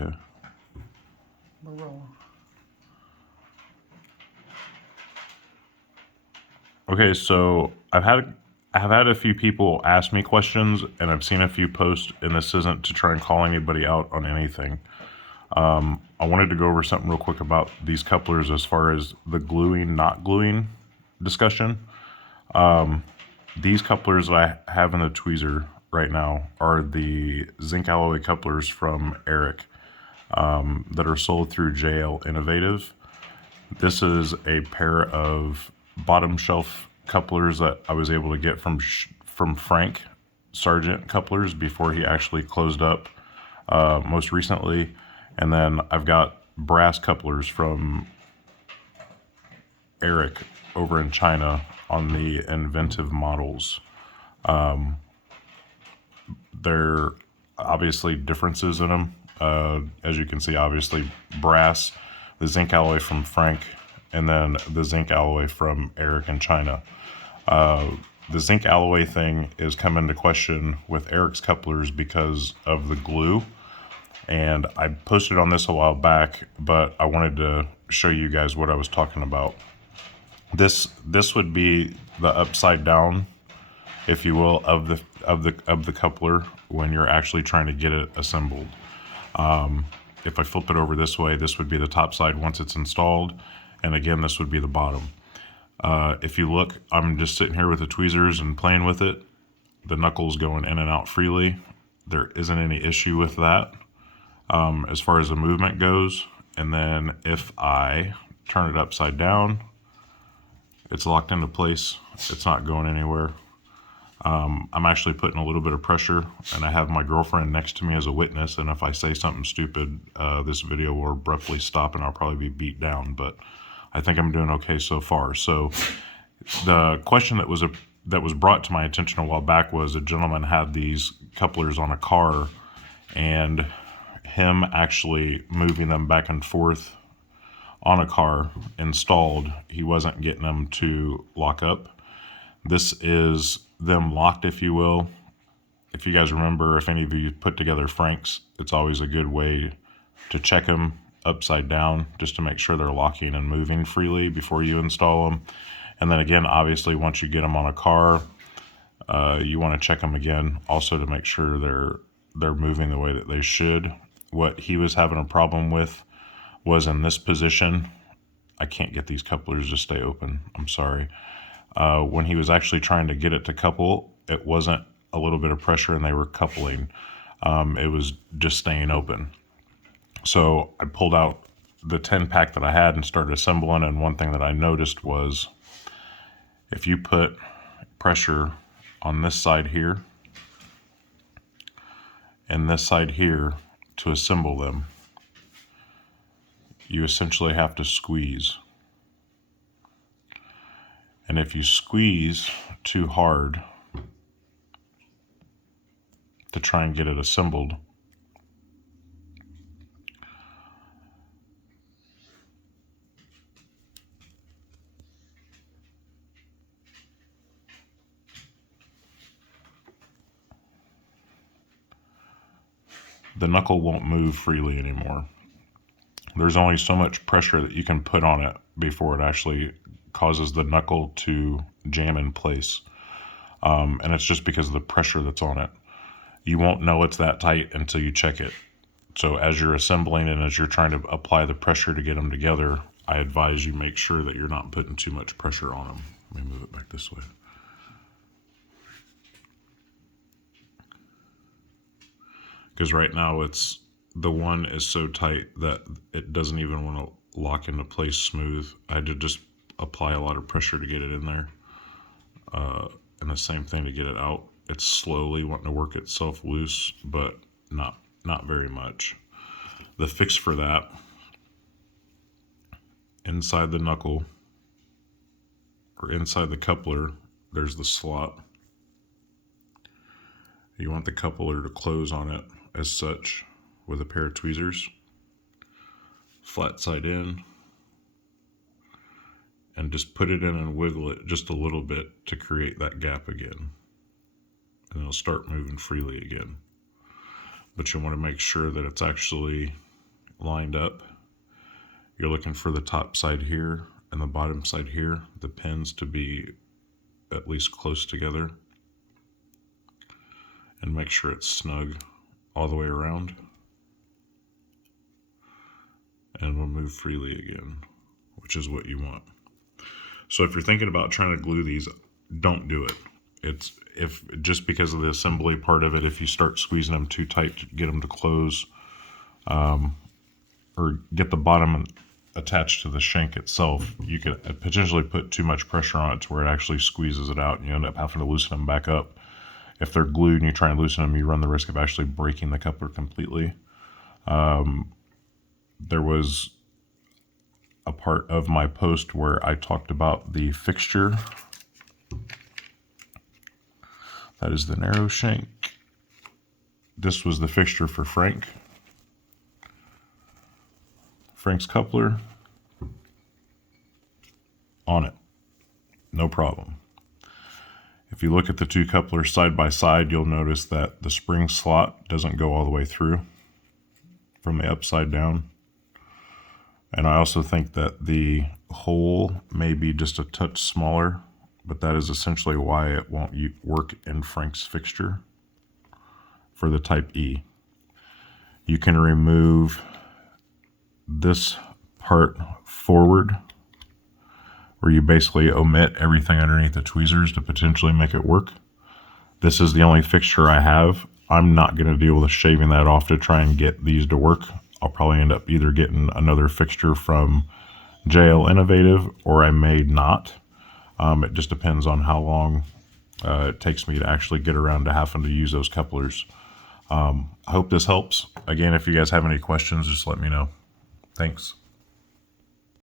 Okay. We're rolling. Okay, so I have had a few people ask me questions, and I've seen a few posts, and this isn't to try and call anybody out on anything. I wanted to go over something real quick about these couplers as far as the gluing, not gluing discussion. These couplers that I have in the tweezer right now are the zinc alloy couplers from Eric that are sold through JL Innovative. This is a pair of bottom shelf couplers that I was able to get from Frank Sergent couplers before he actually closed up most recently. And then I've got brass couplers from Eric over in China on the Inventive models. There are obviously differences in them. As you can see, obviously brass, the zinc alloy from Frank, and then the zinc alloy from Eric in China. The zinc alloy thing is come into question with Eric's couplers because of the glue. And I posted on this a while back, but I wanted to show you guys what I was talking about. This would be the upside down, if you will, of the coupler when you're actually trying to get it assembled. If I flip it over this way, this would be the top side once it's installed, and again, this would be the bottom. If you look, I'm just sitting here with the tweezers and playing with it. The knuckles going in and out freely. There isn't any issue with that as far as the movement goes. And then if I turn it upside down, it's locked into place. It's not going anywhere. I'm actually putting a little bit of pressure, and I have my girlfriend next to me as a witness, and if I say something stupid, this video will abruptly stop and I'll probably be beat down, but I think I'm doing okay so far. So the question that was brought to my attention a while back was a gentleman had these couplers on a car, and him actually moving them back and forth on a car installed, he wasn't getting them to lock up. This is them locked, if you will. If you guys remember, if any of you put together Franks, it's always a good way to check them upside down just to make sure they're locking and moving freely before you install them. And then again, obviously, once you get them on a car, you want to check them again also to make sure they're moving the way that they should. What he was having a problem with was in this position. I can't get these couplers to stay open. I'm sorry. When he was actually trying to get it to couple, it wasn't a little bit of pressure and they were coupling. It was just staying open. So I pulled out the 10 pack that I had and started assembling. And one thing that I noticed was if you put pressure on this side here and this side here to assemble them, you essentially have to squeeze. And if you squeeze too hard to try and get it assembled, the knuckle won't move freely anymore. There's only so much pressure that you can put on it before it actually causes the knuckle to jam in place. And it's just because of the pressure that's on it. You won't know it's that tight until you check it. So as you're assembling and as you're trying to apply the pressure to get them together, I advise you make sure that you're not putting too much pressure on them. Let me move it back this way. Because right now the one is so tight that it doesn't even want to lock into place smooth. I had to just apply a lot of pressure to get it in there. And the same thing to get it out. It's slowly wanting to work itself loose, but not very much. The fix for that, inside the knuckle or inside the coupler, there's the slot. You want the coupler to close on it as such with a pair of tweezers, flat side in, and just put it in and wiggle it just a little bit to create that gap again. And it'll start moving freely again. But you want to make sure that it's actually lined up. You're looking for the top side here and the bottom side here, the pins to be at least close together. And make sure it's snug all the way around. And we'll move freely again, which is what you want. So if you're thinking about trying to glue these, don't do it. It's just because of the assembly part of it, if you start squeezing them too tight to get them to close, or get the bottom attached to the shank itself, you could potentially put too much pressure on it to where it actually squeezes it out, and you end up having to loosen them back up. If they're glued and you try and loosen them, you run the risk of actually breaking the coupler completely. There was a part of my post where I talked about the fixture. That is the narrow shank. This was the fixture for Frank. Frank's coupler on it, no problem. If you look at the two couplers side by side, you'll notice that the spring slot doesn't go all the way through from the upside down. And I also think that the hole may be just a touch smaller, but that is essentially why it won't work in Frank's fixture for the Type E. You can remove this part forward, where you basically omit everything underneath the tweezers to potentially make it work. This is the only fixture I have. I'm not going to deal with shaving that off to try and get these to work. I'll probably end up either getting another fixture from JL Innovative, or I may not. It just depends on how long it takes me to actually get around to having to use those couplers. I hope this helps. Again, if you guys have any questions, just let me know. Thanks.